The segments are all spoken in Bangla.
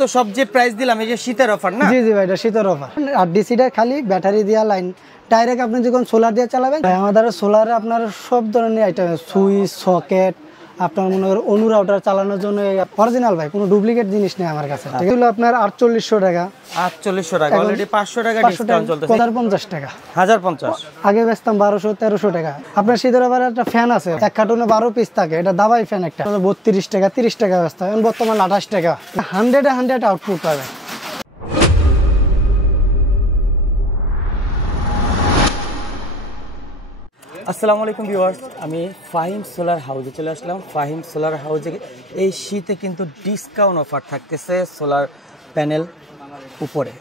তো সব যে প্রাইস দিলাম এই যে শীতের অফার না? জি জি ভাই, এটা শীতের অফার। আর ডিসিটা খালি ব্যাটারি দিয়া লাইন ডাইরেক্ট আপনি যখন সোলার দিয়ে চালাবেন, আমাদের সোলারে আপনার সব ধরনের আইটেম, সুইচ, সকেট, আপনার মনে করেন অনু রাউটার চালানোর জন্য অরিজিনাল ভাই, কোনো ডুপ্লিকেট জিনিস নেই আমার কাছে। এগুলো আপনার 4800 টাকা। 4800 টাকা, অলরেডি 500 টাকা ডিসকাউন্ট চলতেছে। 1050 টাকা, 1050। আগে বেচতাম 1200-1300 টাকা। আপনার শীতের আবার একটা ফ্যান আছে, এক কার্টুনে 12 পিস থাকে, এটা দাবাই ফ্যান, একটা 32 টাকা 30 টাকা বেচতাম, এখন বর্তমানে 28 টাকা। 100 আউটপুট পাবে। আসসালামু আলাইকুম ভিউয়ার্স, আমি ফাহিম সোলার হাউসে চলে আসলাম। ফাহিম সোলার হাউসে এই শীতে কিন্তু ডিসকাউন্ট অফার থাকতেছে সোলার প্যানেল উপরে।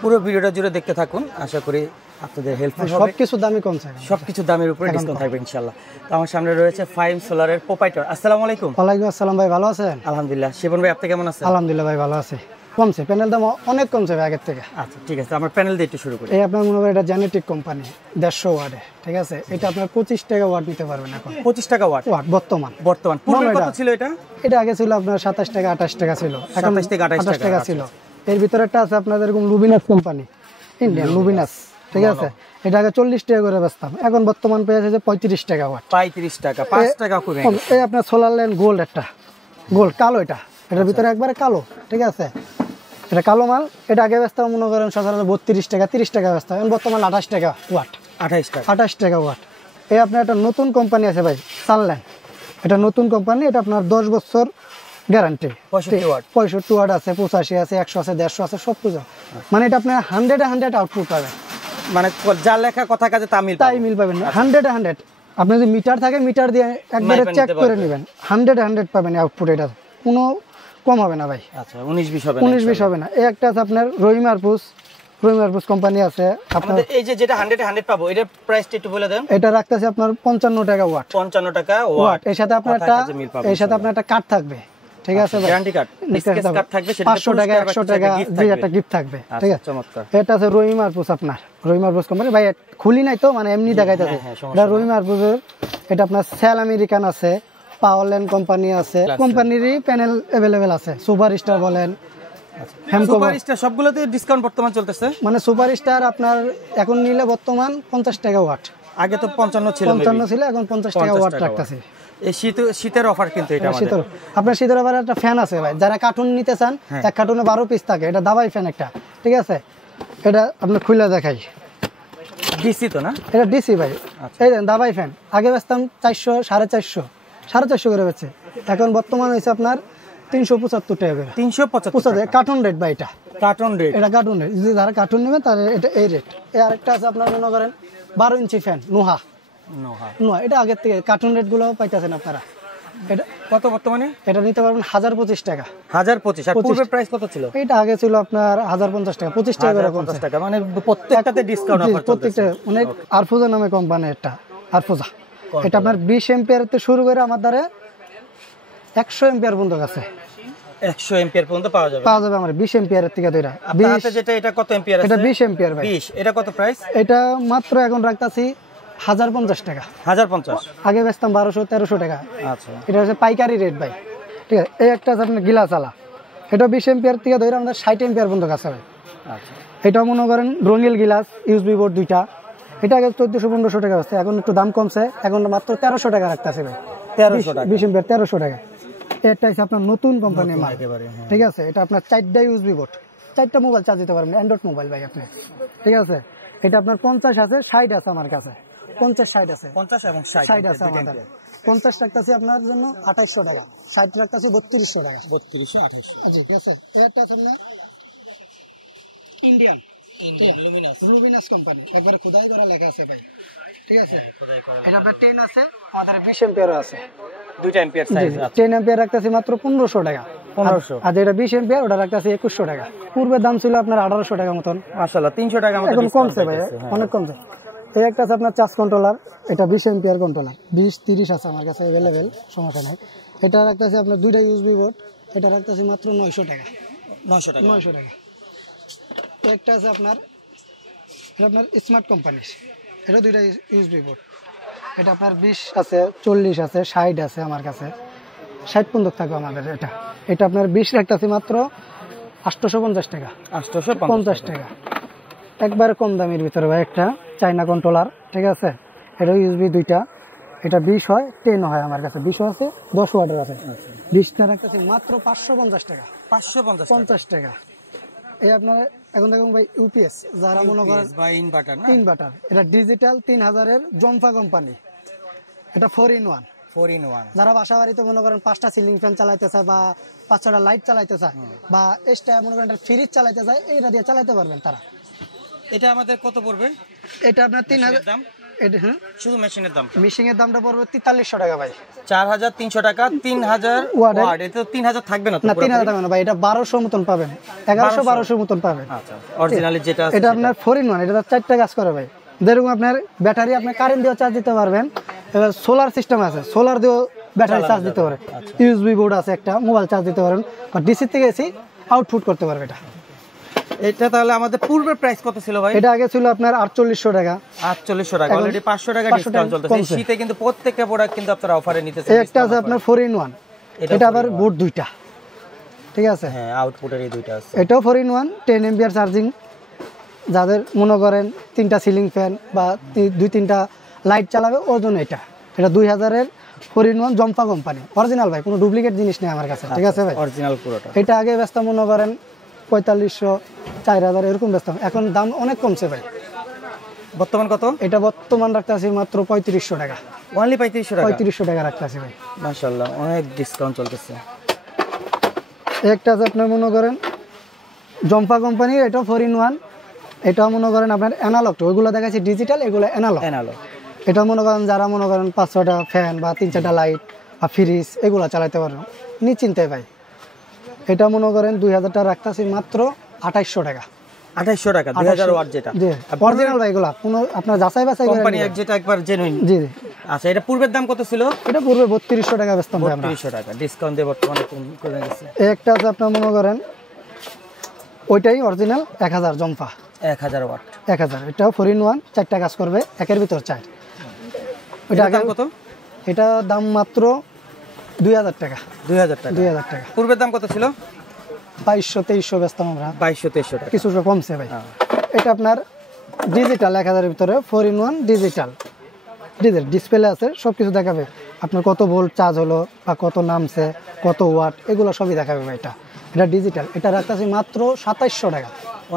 পুরো ভিডিওটা জুড়ে দেখতে থাকুন, আশা করি আপনাদের হেল্পফুল হবে। সবকিছু দামই কম থাকবে, সবকিছু দামের উপরে ডিসকাউন্ট থাকবে ইনশাআল্লাহ। তো আমার সামনে রয়েছে ফাহিম সোলারের প্রোপাইটার। আসসালামু আলাইকুম। ওয়ালাইকুম আসসালাম ভাই, ভালো আছেন? আলহামদুলিল্লাহ। শিবন ভাই, আপনি কেমন আছেন? আলহামদুলিল্লাহ ভাই, ভালো আছে। কমছে, প্যানেল দাম অনেক কমছে ভাই আগের থেকে। আচ্ছা ঠিক আছে, আমার প্যানেল দিয়ে একটু শুরু করি। এই আপনার মনে করেন এটা জেনেটিক কোম্পানি, 150 ওয়াটে, ঠিক আছে? এটা আপনার 25 টাকা ওয়াট নিতে পারবেন এখন। 25 টাকা ওয়াট বর্তমান। পূর্বে কত ছিল এটা? এটা আগে ছিল আপনার 27 টাকা 28 টাকা ছিল, এখন 27 থেকে 28 টাকা ছিল। এর ভিতরে একটা আছে আপনাদের এরকম লুবিনাস কোম্পানি, ইন্ডিয়ান লুবিনাস, ঠিক আছে? এটা আগে 40 টাকা করে বেচতাম, এখন বর্তমান পেয়েছে যে 35 টাকা ওয়াট। 35 টাকা, 5 টাকা কমে গেছে। এই আপনার সোলার ল্যান্ড গোল্ড, একটা গোল্ড কালো, এটার ভিতরে একবারে কালো, ঠিক আছে? এটা কালো মাল। এটা আগে বেচতাম মনে করেন সচরাচর 32 টাকা 30 টাকা বেচতাম, এখন বর্তমান 28 টাকা ওয়াট। 28 টাকা ওয়াট। এই আপনার একটা নতুন কোম্পানি আছে ভাই, সানল্যান্ড। এটা নতুন কোম্পানি, এটা আপনার 10 বছর গ্যারান্টি। 65 ওয়াট আছে, 85 আছে, 100 আছে, 150 আছে, সব কিছু। মানে এটা আপনার 100 আউটপুট পাবেন। মানে যা লেখা কথা কাজে তাই মিল পাবেন। 100 আপনার যদি মিটার থাকে, মিটার দিয়ে একবারে চেক করে নেবেন, 100 পাবেন আউটপুট। এটা কোনো কম হবে না ভাই। আচ্ছা, 19-20 হবে না? 19-20 হবে না। এই একটা আছে আপনার রহিমারপুস কোম্পানি আছে আপনার। এই যে যেটা 100 পাবো, এটার প্রাইসটা একটু বলে দেন। এটা রাখতেছে আপনার 55 টাকা ওয়াট। 55 টাকা ওয়াট। এর সাথে আপনার একটা কার্ড থাকবে, ঠিক আছে ভাই? গ্যারান্টি কার্ড, স্কেচ কার্ড থাকবে, সেটা 500 টাকা 100 টাকা দিয়ে একটা গিফট থাকবে, ঠিক আছে? চমৎকার। এটা আছে রহিমারপুস কোম্পানি ভাই, খুলি নাই তো, মানে এমনি দেখাইতেছে। এটা রহিমারপুসের, এটা আপনার সেল আমেরিকান আছে, পাওয়ারল্যান্ড কোম্পানি আছে, কোম্পানিরই প্যানেল अवेलेबल আছে। সুপারস্টার বলেন, সুপারস্টার, সবগুলোতে ডিসকাউন্ট বর্তমান চলতেছে। মানে সুপারস্টার আপনার এখন নিলে বর্তমান 50 টাকা ওয়াট। আগে তো 55 ছিল, এখন 50 টাকা ওয়াট রাখতেছে। এই শীতের অফার কিন্তু এটা আমাদের। আপনার শীতের আবার একটা ফ্যান আছে ভাই, যারা কার্টুন নিতে চান, এক কার্টুনে 12 পিস থাকে, এটা দাবাই ফ্যান একটা, ঠিক আছে? এটা আপনি খুলে দেখাই। ডিসি তো না? এটা ডিসি ভাই। এই দেন দাবাই ফ্যান, আগে বেচতাম 400 450 করে বেচছে, এখন বর্তমান হয়েছে আপনার 375 টাকা করে। 375 কার্টুন রেট ভাই, এটা কার্টুন রেট। যদি যারা কার্টুন নেবেন তাহলে এটা এই রেট। এই আরেকটা আছে আপনার মনে করেন 12 ইঞ্চি ফ্যান, নোহা। এটা আগের থেকে কার্টুন রেট গুলো পাইতেছেন আপনারা। এটা কত বর্তমানে? এটা নিতে পারবেন 1025 টাকা। 1025। আর পূর্বে প্রাইস কত ছিল? এটা আগে ছিল আপনার 1050 টাকা, 25 টাকা করে কমছে। 50 টাকা, মানে প্রত্যেকটাতে ডিসকাউন্ট অফার চলতেছে। প্রত্যেকটা অনেক। আরফুজা নামে কোম্পানি, এটা আরফুজা। এটা আপনার 20 এম্পিয়ার থেকে শুরু করে আমার দ্বারা 100 এম্পিয়ার পর্যন্ত আছে। 100 এম্পিয়ার পর্যন্ত পাওয়া যাবে আমার 20 এম্পিয়ারের থেকে দুইটা। আপনার হাতে যেটা, এটা কত এম্পিয়ার আছে? এটা 20 এম্পিয়ার ভাই। 20। এটা কত প্রাইস? এটা মাত্র এখন রাখতাছি 1050 টাকা। 1050। আগে বেচতাম 1200-1300 টাকা। আচ্ছা, এটা হচ্ছে পাইকারি রেট ভাই, ঠিক আছে? এই একটা আছে আপনার গিলাস আলা, এটা 20 এম্পিয়ার থেকে ধরে আমাদের 60 এম্পিয়ার পর্যন্ত আছে ভাই। আচ্ছা, এটা মনে করেন রঙিল গিলাস, ইউএসবি বোর্ড দুইটা। এটা আগে 1400-1500 টাকা আছে, এখন একটু দাম কমছে, এখন মাত্র 1300 টাকা রাখতেছে ভাই। 1300 টাকা 20 এম্পিয়ার 1300 টাকা। এটা হচ্ছে আপনার নতুন কোম্পানির মাল, ঠিক আছে? এটা আপনার 4টা ইউএসবি বোর্ড, 4টা মোবাইল চার্জ দিতে পারবেন, অ্যান্ড্রয়েড মোবাইল ভাই আপনি, ঠিক আছে? এটা আপনার 50 আছে, 60 আছে আমার কাছে। 50-60 আছে, 50 এবং 60 আছে আমাদের। 50 রাখতেছি আপনার জন্য 2800 টাকা, 60 রাখতেছি 3200 টাকা। 3228। জি, ঠিক আছে। এটা আছে আপনার ইন্ডিয়ান লুমিনাস কোম্পানি, একবারে খোদাই করা লেখা আছে ভাই, ঠিক আছে? এটা আপনার 10 আছে, আমাদের 20 এম্পিয়ার আছে, 2টা এম্পিয়ার সাইজ আছে। 10 এম্পিয়ার রাখতেছি মাত্র 1500 টাকা। 1500। আর যেটা 20 এম্পিয়ার ওটা রাখতেছি 2100 টাকা। পূর্বে দাম ছিল আপনার 1800 টাকা মতন, মাশাআল্লাহ 300 টাকা মতো এখন কমছে ভাই, অনেক কমছে। এই একটা আছে আপনার চার্জ কন্ট্রোলার, এটা 20 এম্পিয়ার কন্ট্রোলার, 20-30 আছে আমার কাছে अवेलेबल, সমস্যা নাই। এটা রাখতেছি আপনার 2টা ইউএসবি বোর্ড, এটা রাখতেছি মাত্র 900 টাকা। 900 টাকা। একটা আছে আপনার, এটা আপনার স্মার্ট কোম্পানি, এটা 2টা ইউএসবি বোর্ড, এটা আপনার 20 আছে, 40 আছে, 60 আছে আমার কাছে, 60 পর্যন্ত থাকবে আমাদের। এটা আপনার 20 রাখতেছি মাত্র 850 টাকা, 850 টাকা। একবারে কম দামের ভিতরে ভাই একটা চাইনা কন্ট্রোলার, ঠিক আছে। এটা ইউএসবি দুইটা, এটা 20 হয় 10 হয়, আমার কাছে 20 আছে 10 ওয়াটের আছে। 20টা রাখতেছি মাত্র 550 টাকা, 550 টাকা। এই আপনার এখন দেখুন ভাই ইউপিএস, যারা মনে করেন বা ইনভার্টার না, ইনভার্টার, এটা ডিজিটাল 3000 এর জম্পা কোম্পানি, এটা 4 in 1। যারা বাসা বাড়িতে মনে করেন 5টা সিলিং ফ্যান চালাইতে চায় বা 5-6টা লাইট চালাইতে চায় বা এক্সট্রা মনে করেন ফ্রিজ চালাইতে চায়, এইটা দিয়ে চালাতে পারবেন তারা। এটা আমাদের কত পড়বে? এটা আপনার 3000 দাম। এটা হ্যাঁ, শুধু মেশিনের দাম, মেশিনের দামটা পড়বে 4300 টাকা ভাই। 4300 টাকা, 3000 ওয়াট। এটা তো 3000 থাকবে না তো? না 3000 টাকা না ভাই, এটা 1200 মতন পাবেন, 1100-1200 মতন পাবেন। আচ্ছা, অরিজিনালি যেটা আছে এটা আপনার 4 in 1, এটা 4টা কাজ করে ভাই। যেরকম আপনার ব্যাটারি আপনি কারেন্ট দিয়ে চার্জ দিতে পারবেন, এবার সোলার সিস্টেম আছে, সোলার দিয়ে ব্যাটারি চার্জ দিতে পারে। ইউএসবি বোর্ড আছে একটা, মোবাইল চার্জ দিতে পারেন, বা ডিসি থেকে এসি আউটপুট করতে পারবে এটা। এটা তাহলে আমাদের পূর্বের প্রাইস কত ছিল ভাই? এটা আগে ছিল আপনার 4800 টাকা, 4800 টাকা। অলরেডি 500 টাকা ডিসকাউন্ট চলতেছে। এই শীতে কিন্তু প্রত্যেকটা প্রোডাক্ট কিন্তু আপনারা অফারে নিতেছেন। একটা আছে আপনার 4 in 1, এটা আবার বোর্ড দুইটা, ঠিক আছে। হ্যাঁ, আউটপুটের এই দুইটা আছে। এটাও 4 in 1, 10 এম্পিয়ার চার্জিং। যাদের মনে করেন 3টা সিলিং ফ্যান বা 2-3টা লাইট চালাবে, ওর জন্য এটা 2000 এর 4 in 1 জম্পা কোম্পানি, অরিজিনাল ভাই, কোনো ডুপ্লিকেট জিনিস নেই আমার কাছে, ঠিক আছে ভাই, অরিজিনাল পুরোটা। এটা আগে ব্যস্ত মনে করেন 4500, 4000 এরকম ব্যস্ত, এখন দাম অনেক কমছে ভাই। বর্তমান কত? এটা বর্তমান রাখতেছি মাত্র 3500 টাকা, অনলি 3500 টাকা। 3500 টাকা রাখতেছি ভাই, মাশাআল্লাহ, অনেক ডিসকাউন্ট চলতেছে। একটা আছে আপনার মনে করেন জম্পা কোম্পানি, এটা 4 in 1, এটা মনে করেন আপনার অ্যানালগ, ওইগুলো দেখাচ্ছি ডিজিটাল, এগুলো অ্যানালগ। এটা মনে করেন যারা মনে করেন 5-6টা ফ্যান বা 3-4টা লাইট বা ফ্রিজ এগুলো চালাতে পারেন নিশ্চিন্তে ভাই। এটা মনে করেন 2000 টাকা রাখতেছি মাত্র 2800 টাকা। 2800 টাকা, 2000 ওয়াট যেটা অরিজিনাল ভাই, এগুলো কোনো আপনার যাচাই বাছাই করে কোম্পানি এক, যেটা একবার জেনুইন। জি জি। আচ্ছা, এটা পূর্বের দাম কত ছিল? এটা পূর্বে 3200 টাকা বেচতাম ভাই আমরা। 3200 টাকা ডিসকাউন্ট দিয়ে বর্তমানে কম করে গেছে। একটা আছে আপনার মনে করেন ওইটাই অরিজিনাল 1000 জম্পা, 1000 ওয়াট, 1000। এটাও 4 in 1, 4টা কাজ করবে, একের ভিতর 4। এটা দাম কত? এটা দাম মাত্র 2000 টাকা। 2000 টাকা। 2000 টাকা। পূর্বের দাম কত ছিল? 2200-2300 বেচতাম আমরা। 2200-2300 টাকা, কিছুটা কমছে ভাই। এটা আপনার ডিজিটাল 1000 এর ভিতরে 4 in 1 ডিজিটাল, ডিসপ্লে আছে, সবকিছু দেখাবে আপনার কত ভোল্ট চার্জ হলো বা কত নামছে, কত ওয়াট, এগুলো সবই দেখাবে ভাই। এটা ডিজিটাল, এটা রাখতেছি মাত্র 2700 টাকা,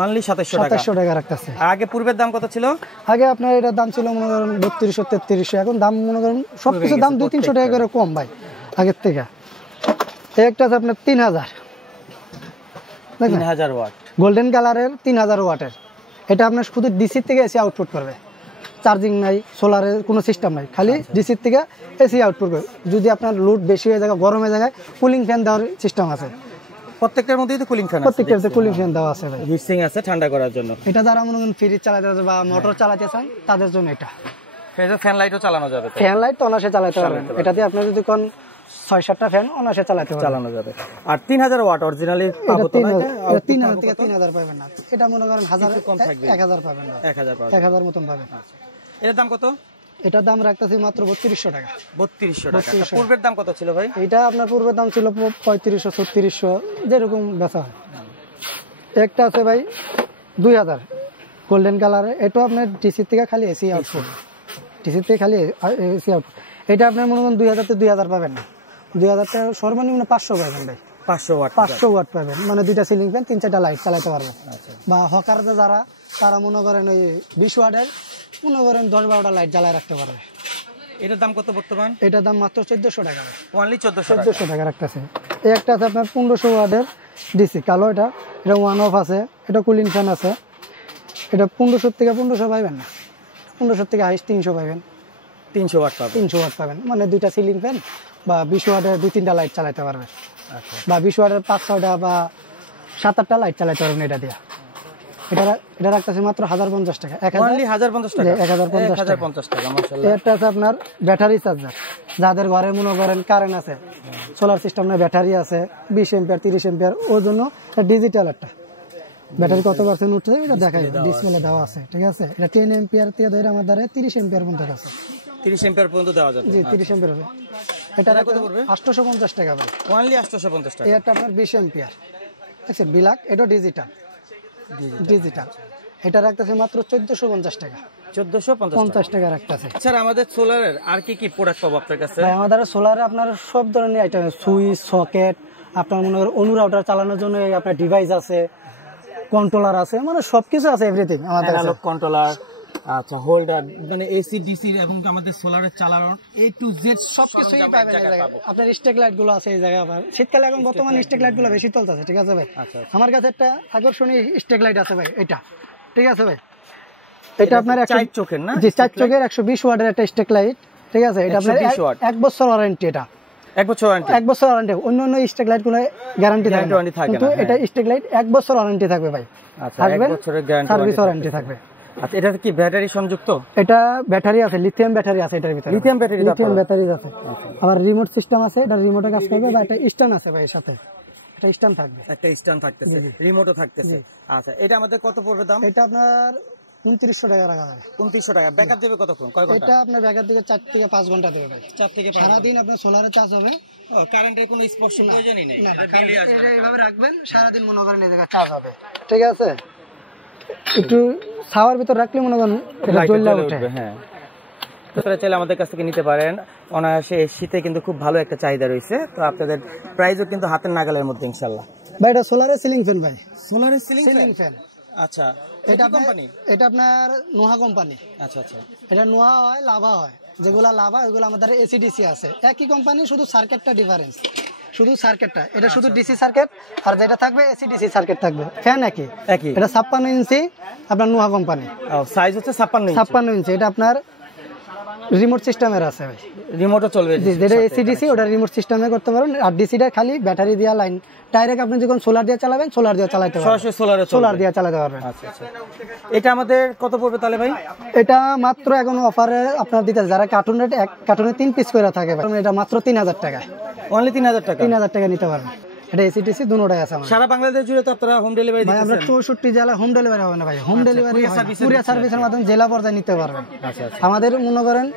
অনলি 2700 টাকা রাখতেছে। আগে পূর্বের দাম কত ছিল? আগে আপনার এটার দাম ছিল মনে করেন 3200-3300, এখন দাম মনে করেন সবকিছু দাম 200-300 টাকা করে কম ভাই আগের থেকে। একটা আছে আপনার 3000 ওয়াট, গোল্ডেন কালারের 3000 ওয়াটের। এটা আপনার শুধু ডিসি থেকে এসি আউটপুট করবে, চার্জিং নাই, সোলারের কোনো সিস্টেম নাই, খালি ডিসির থেকে এসি আউটপুট করবে। যদি আপনার লোড বেশি হয়ে যায়, গরমে জায়গায় কুলিং ফ্যান দেওয়ার সিস্টেম আছে, প্রত্যেকটার মধ্যেই তো কুলিং ফ্যান আছে, প্রত্যেকটাতে কুলিং ফ্যান দেওয়া আছে ভাই, হিটসিং আছে ঠান্ডা করার জন্য। এটা যারা মনে করেন ফ্রিজ চালাতে চায় বা মোটর চালাতে চান তাদের জন্য এটা। ফ্যান লাইটও চালানো যাবে, ফ্যান লাইট তো অনায়াসে চালাতে পারবেন, এটাতে আপনি যদি কোন 6-7টা ফ্যান অনায়াসে চালানো যাবে। আর 3000 ওয়াট অরিজিনালি পাবো তো? 3000 থেকে 3000 পাবেন না, এটা মনে করেন 1000 কম থাকবে, 1000 পাবেন না, 1000 মতন পাবেন। এর দাম কত? এটার দাম রাখতেছি মাত্র 3200 টাকা। 3200 টাকা। পূর্বের দাম কত ছিল ভাই? এটা আপনার পূর্বের দাম ছিল 3500-3600, যেরকম বেচা হয়। একটা আছে ভাই 2000 গোল্ডেন কালারে, এটাও আপনার ডিসি থেকে খালি এসি আউটপুট, ডিসি থেকে খালি এসি আউটপুট। এটা আপনার মনে করেন 2000 থেকে 2000 পাবেন না, 2000 টাকা সর্বনিম্ন 500 পাবেন ভাই, 500 ওয়াট পাবেন, মানে 2টা সিলিং ফ্যান 3-4টা লাইট চালাতে পারবেন। বা হকারতে যারা, তারা মনে করেন ওই 20 ওয়াটের মনে করেন 10-12টা লাইট জ্বালায় রাখতে পারবে। এটার দাম কত বর্তমান? এটার দাম মাত্র 1400 টাকা, অনলি 1400 টাকা রাখতেছে। এই একটা আছে আপনার 1500 ওয়াটের ডিসি কালো, এটা ওয়ান অফ আছে, এটা কুলিং ফ্যান আছে। এটা 1500 থেকে 1500 পাবেন না, 1500 থেকে হাইস্ট 300 পাবেন, 300 ওয়াট পাবেন, 300 ওয়াট পাবেন, মানে 2টা সিলিং ফ্যান বা 20 ওয়াটের 2-3টা লাইট চালাতে পারবেন, বা 20 ওয়াটের 5-6টা বা 7-8টা লাইট চালাতে পারবেন এটা দিয়ে। এটা রাখতেছে মাত্র 1050 টাকা, 1050 টাকা, 1050 টাকা মাশাআল্লাহ। এটা আছে আপনার ব্যাটারি চার্জার, যাদের ঘরে মনে করেন কারেন্ট আছে, সোলার সিস্টেম না, ব্যাটারি আছে 20 এম্পিয়ার 30 এম্পিয়ার, ওর জন্য ডিজিটাল একটা ব্যাটারি কত পার্সেন্ট উঠছে এটা দেখায়, ডিসপ্লে দেওয়া আছে, ঠিক আছে। এটা 10 এম্পিয়ার থেকে ধরে আমার দ্বারা 30 এম্পিয়ার পর্যন্ত আছে, 30 এম্পিয়ার পর্যন্ত দেওয়া যাবে। জি 30 এম্পিয়ার হবে। এটা কত পড়বে? 850 টাকা ভাই, অনলি 850 টাকা। এটা আপনার 20 এম্পিয়ার, দেখছেন বিলাক, এটা ডিজিটাল। এটা রাখতেছে মাত্র 1450 টাকা। 1450 টাকা রাখতেছে। স্যার আমাদের সোলারের আর কি কি প্রোডাক্ট পাবো আপনার কাছে? ভাই আমাদের সোলারে আপনার সব ধরনের আইটেম, সুইচ, সকেট, আপনার মনে করেন অনু রাউটার চালানোর জন্য আপনার ডিভাইস আছে, কন্ট্রোলার আছে, মানে সবকিছু আছে, এভরিথিং আমাদের অ্যানালগ কন্ট্রোলার, আচ্ছা হোল্ডার, মানে এসি ডিসি এবং আমাদের সোলারের চালানোর A to Z সবকিছুই পাবেন এই জায়গায়। আপনার স্টেক লাইট গুলো আছে এই জায়গায় পাবেন। শীতকালে এখন বর্তমানে স্টেক লাইট গুলো বেশি চলতেছে, ঠিক আছে ভাই? আমার কাছে একটা আকর্ষণীয় স্টেক লাইট আছে ভাই, এটা ঠিক আছে ভাই? এটা আপনার 4 চোখের না? জি 4 চোখের 120 ওয়াটের একটা স্টেক লাইট, ঠিক আছে? এটা আপনার 1 বছর ওয়ারেন্টি। এটা 1 বছর ওয়ারেন্টি। 1 বছর ওয়ারেন্টি। অন্য স্টেক লাইট গুলো গ্যারান্টি থাকে না, কিন্তু এটা স্টেক লাইট 1 বছর ওয়ারেন্টি থাকবে ভাই। আচ্ছা 1 বছরের গ্যারান্টি, সার্ভিস ওয়ারেন্টি থাকবে। আচ্ছা এটা কি ব্যাটারি সংযুক্ত? এটা ব্যাটারি আছে, লিথিয়াম ব্যাটারি আছে এটার ভিতরে। লিথিয়াম ব্যাটারি আছে। আবার রিমোট সিস্টেম আছে, এটা রিমোটে কাজ করবে। বা একটা স্ট্যান্ড আছে ভাই এর সাথে, একটা স্ট্যান্ড থাকবে, একটা স্ট্যান্ড থাকতেছে, রিমোটও থাকতেছে। আচ্ছা এটা আমাদের কত পড়বে দাম? এটা আপনার 2900 টাকা রাখা যাবে। 2900 টাকা। ব্যাকআপ দেবে কতক্ষণ, কয় ঘন্টা? এটা আপনার ব্যাকআপ দিকে 4 থেকে 5 ঘন্টা দেবে ভাই। 4 থেকে 5 সারা দিন আপনার সোলারে চার্জ হবে। কারেন্টের কোনো স্পর্শ প্রয়োজনই নেই, এটা এইভাবে রাখবেন, সারা দিন মনে করেন এই জায়গায় চার্জ হবে, ঠিক আছে? একটু ছাওয়ার ভিতর রাখলে মনে করেন এটা জ্বলে উঠে। হ্যাঁ, আপনারা চাইলে আমাদের কাছ থেকে নিতে পারেন। অনায়াসে শীতে কিন্তু খুব ভালো একটা চাহিদা রয়েছে। তো আপনাদের প্রাইসও কিন্তু হাতের নাগালের মধ্যে ইনশাআল্লাহ। ভাই এটা সোলারের সিলিং ফ্যান ভাই। সোলারের সিলিং ফ্যান। আচ্ছা এটা কোম্পানি? এটা আপনার নোহা কোম্পানি। আচ্ছা আচ্ছা। এটা নোহা হয়, লাভা হয়। যেগুলা লাভা ওইগুলো আমাদের এসিডিসি আছে। একই কোম্পানি, শুধু সার্কিটটা ডিফারেন্স, শুধু সার্কিটটা। এটা শুধু ডিসি সার্কিট, আর যেটা থাকবে এসিডিসি সার্কিট থাকবে। ফ্যান একই। এটা 56 ইঞ্চি আপনার নোহা কোম্পানি। সাইজ হচ্ছে 56 ইঞ্চি। এটা আপনার রিমোট সিস্টেমের আছে ভাই, রিমোটও চলবে। যেটা এসিডিসি ওটা রিমোট সিস্টেমে করতে পারেন। আর ডিসিটা খালি ব্যাটারি দিয়ে লাইন ডাইরেক্ট, আপনি যখন সোলার দিয়ে চালাবেন সোলার দিয়ে চালাতে পারবেন, সরাসরি সোলার দিয়ে চালাতে পারবেন। আচ্ছা আচ্ছা। এটা আমাদের কত পড়বে তাহলে ভাই? এটা মাত্র এখন অফারে আপনার দিতে, যারা কার্টুনের 1 কার্টুনে 3 পিস করে থাকে ভাই, এটা মাত্র 3000 টাকা। অনলি 3000 টাকা। 3000 টাকা নিতে পারবেন। এটা এসিডিসি দুটোটাই আছে আমাদের। সারা বাংলাদেশ জুড়ে তো আপনারা হোম ডেলিভারি দিচ্ছেন? আমরা 64 জেলায় হোম ডেলিভারি হবে না ভাই, হোম ডেলিভারি কুরিয়ার সার্ভিসের মাধ্যমে জেলা পর্যায়ে নিতে পারবেন। আচ্ছা আচ্ছা। আমাদের মনে করেন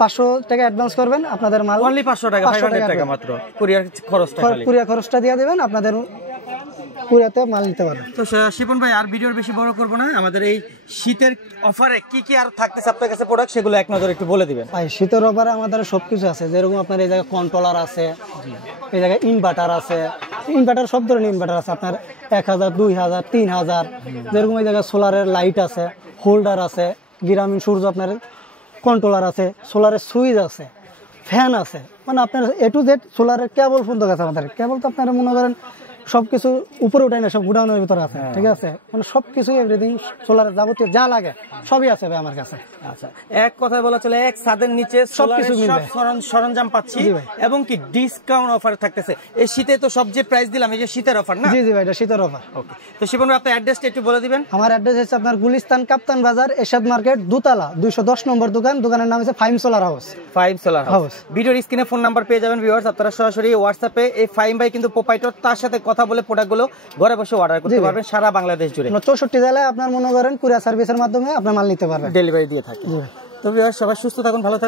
500 টাকা অ্যাডভান্স করবেন, আপনাদের মাল অনলি 500 টাকা, 500 টাকা মাত্র কুরিয়ার খরচটা। কুরিয়ার খরচটা দিয়ে দেবেন, আপনাদের কুরিয়াতে মাল নিতে পারবেন। তো শিপন ভাই আর ভিডিওর বেশি বড় করব না, আমাদের এই শীতের অফারে কি কি আর থাকতেছে আপনার কাছে প্রোডাক্ট, সেগুলো এক নজরে একটু বলে দিবেন। ভাই শীতের অফারে আমাদের সবকিছু আছে। যেরকম আপনার এই জায়গায় কন্ট্রোলার আছে, এই জায়গায় ইনভার্টার আছে। ইনভার্টার সব ধরনের ইনভার্টার আছে আপনার 1000, 2000, 3000। যেরকম এই জায়গায় সোলারের লাইট আছে, হোল্ডার আছে, গ্রামীণ সূর্য আপনার কন্ট্রোলার আছে, সোলারের সুইচ আছে, ফ্যান আছে, মানে আপনার A to Z সোলারের কেবল পর্যন্ত আছে আমাদের। কেবল তো আপনারা মনে করেন সবকিছু উপরে উঠাই না, সব গুডাউনের ভিতরে আছে, ঠিক আছে? মানে সবকিছু এভরিথিং সোলারের যাবতীয় যা লাগে সবই আছে ভাই আমার কাছে। আচ্ছা, এক কথায় বলা চলে এক ছাদের নিচে সবকিছু সরঞ্জাম পাচ্ছি, এবং কি ডিসকাউন্ট অফার থাকতেছে। এই শীতে তো সব যে প্রাইস দিলাম, এই যে শীতের অফার না? জি জি ভাই, এটা শীতের অফার। ওকে, তো শিপন ভাই আপনার অ্যাড্রেসটা একটু বলে দিবেন। আমার অ্যাড্রেস হচ্ছে আপনার গুলিস্তান কাপ্তান বাজার, এরশাদ মার্কেট, দুতলা, 210 নম্বর দোকান। দোকানের নাম হচ্ছে Faim solar house. Faim solar house. ভিডিওর স্ক্রিনে ফোন নাম্বার পেয়ে যাবেন ভিউয়ার্স। আপনারা সরাসরি হোয়াটসঅ্যাপে এই ফাইম ভাই কিন্তু প্রোপাইটর, তার সাথে কথা বলে প্রোডাক্টগুলো ঘরে বসে অর্ডার করতে পারবেন সারা বাংলাদেশ জুড়ে। 64 জেলায় আপনার মনে করেন কুরিয়ার সার্ভিসের মাধ্যমে আপনার মাল নিতে পারবেন, ডেলিভারি দিয়ে থাকে। তো ভিউয়ার্স সবাই সুস্থ থাকুন, ভালো থাকুন।